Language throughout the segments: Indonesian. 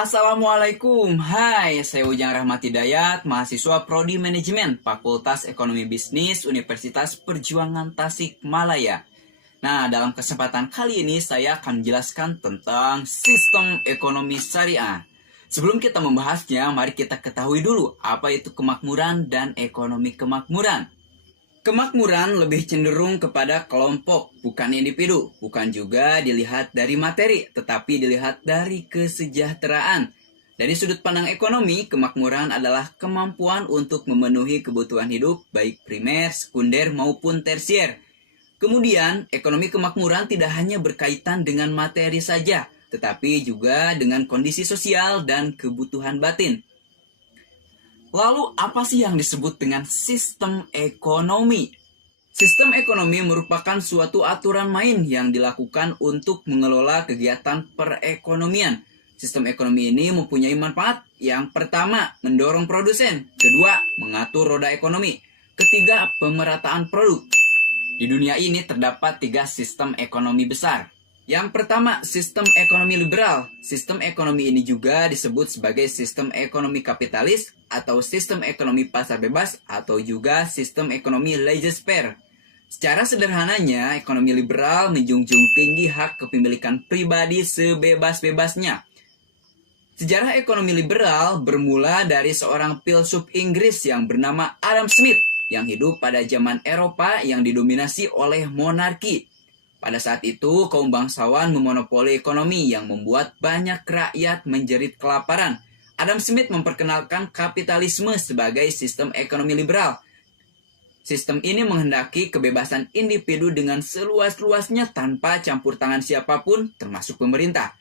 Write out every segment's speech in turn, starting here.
Assalamualaikum, hai, saya Ujang Rahmat Hidayat, mahasiswa Prodi Manajemen, Fakultas Ekonomi Bisnis, Universitas Perjuangan Tasikmalaya. Nah, dalam kesempatan kali ini saya akan menjelaskan tentang sistem ekonomi syariah. Sebelum kita membahasnya, mari kita ketahui dulu apa itu kemakmuran dan ekonomi kemakmuran. Kemakmuran lebih cenderung kepada kelompok, bukan individu. Bukan juga dilihat dari materi, tetapi dilihat dari kesejahteraan. Dari sudut pandang ekonomi, kemakmuran adalah kemampuan untuk memenuhi kebutuhan hidup, baik primer, sekunder, maupun tersier. Kemudian, ekonomi kemakmuran tidak hanya berkaitan dengan materi saja, tetapi juga dengan kondisi sosial dan kebutuhan batin. Lalu apa sih yang disebut dengan sistem ekonomi? Sistem ekonomi merupakan suatu aturan main yang dilakukan untuk mengelola kegiatan perekonomian. Sistem ekonomi ini mempunyai manfaat. Yang pertama, mendorong produsen. Kedua, mengatur roda ekonomi. Ketiga, pemerataan produk. Di dunia ini terdapat 3 sistem ekonomi besar. Yang pertama, sistem ekonomi liberal. Sistem ekonomi ini juga disebut sebagai sistem ekonomi kapitalis atau sistem ekonomi pasar bebas atau juga sistem ekonomi laissez-faire. Secara sederhananya, ekonomi liberal menjunjung tinggi hak kepemilikan pribadi sebebas-bebasnya. Sejarah ekonomi liberal bermula dari seorang filsuf Inggris yang bernama Adam Smith yang hidup pada zaman Eropa yang didominasi oleh monarki. Pada saat itu, kaum bangsawan memonopoli ekonomi yang membuat banyak rakyat menjerit kelaparan. Adam Smith memperkenalkan kapitalisme sebagai sistem ekonomi liberal. Sistem ini menghendaki kebebasan individu dengan seluas-luasnya tanpa campur tangan siapapun, termasuk pemerintah.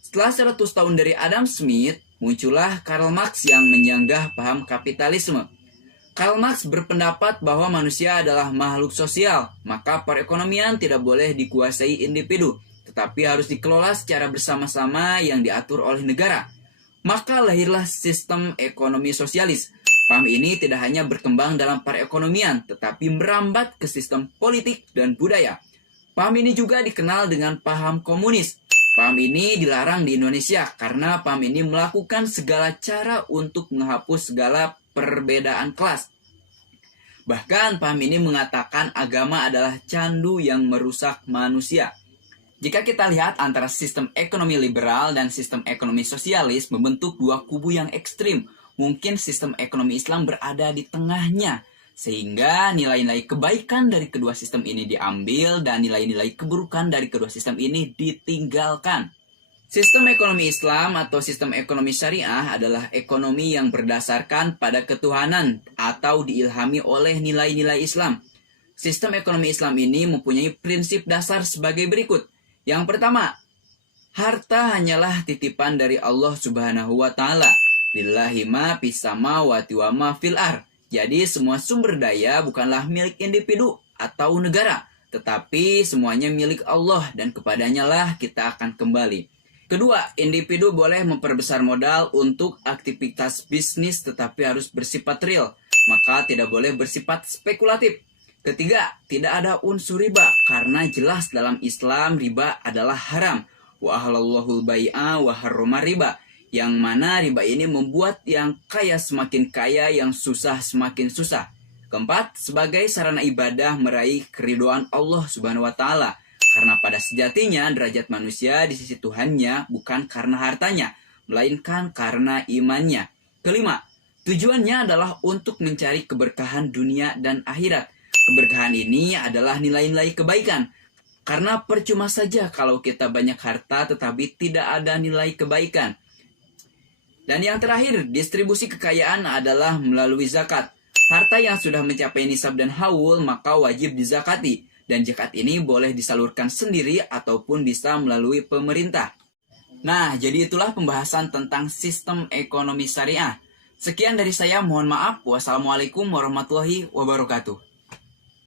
Setelah 100 tahun dari Adam Smith, muncullah Karl Marx yang menyanggah paham kapitalisme. Karl Marx berpendapat bahwa manusia adalah makhluk sosial, maka perekonomian tidak boleh dikuasai individu, tetapi harus dikelola secara bersama-sama yang diatur oleh negara. Maka lahirlah sistem ekonomi sosialis. Paham ini tidak hanya berkembang dalam perekonomian, tetapi merambat ke sistem politik dan budaya. Paham ini juga dikenal dengan paham komunis. Paham ini dilarang di Indonesia karena paham ini melakukan segala cara untuk menghapus segala perbedaan kelas. Bahkan paham ini mengatakan agama adalah candu yang merusak manusia. Jika kita lihat antara sistem ekonomi liberal dan sistem ekonomi sosialis membentuk 2 kubu yang ekstrim, mungkin sistem ekonomi Islam berada di tengahnya, sehingga nilai-nilai kebaikan dari kedua sistem ini diambil dan nilai-nilai keburukan dari kedua sistem ini ditinggalkan. Sistem ekonomi Islam atau sistem ekonomi syariah adalah ekonomi yang berdasarkan pada ketuhanan atau diilhami oleh nilai-nilai Islam. Sistem ekonomi Islam ini mempunyai prinsip dasar sebagai berikut. Yang pertama, harta hanyalah titipan dari Allah Subhanahu wa taala. Lillahi ma fis samawati wa ma fil ardh. Jadi semua sumber daya bukanlah milik individu atau negara, tetapi semuanya milik Allah dan kepadanya lah kita akan kembali. Kedua, individu boleh memperbesar modal untuk aktivitas bisnis tetapi harus bersifat real, maka tidak boleh bersifat spekulatif. Ketiga, tidak ada unsur riba karena jelas dalam Islam riba adalah haram. Wa ahallallahul bai'a wa harrama riba. Yang mana riba ini membuat yang kaya semakin kaya, yang susah semakin susah. Keempat, sebagai sarana ibadah meraih keridhaan Allah Subhanahu wa taala. Karena pada sejatinya derajat manusia di sisi Tuhannya bukan karena hartanya, melainkan karena imannya. Kelima, tujuannya adalah untuk mencari keberkahan dunia dan akhirat. Keberkahan ini adalah nilai-nilai kebaikan. Karena percuma saja kalau kita banyak harta tetapi tidak ada nilai kebaikan. Dan yang terakhir, distribusi kekayaan adalah melalui zakat. Harta yang sudah mencapai nisab dan haul maka wajib dizakati. Dan zakat ini boleh disalurkan sendiri ataupun bisa melalui pemerintah. Nah, jadi itulah pembahasan tentang sistem ekonomi syariah. Sekian dari saya, mohon maaf. Wassalamualaikum warahmatullahi wabarakatuh.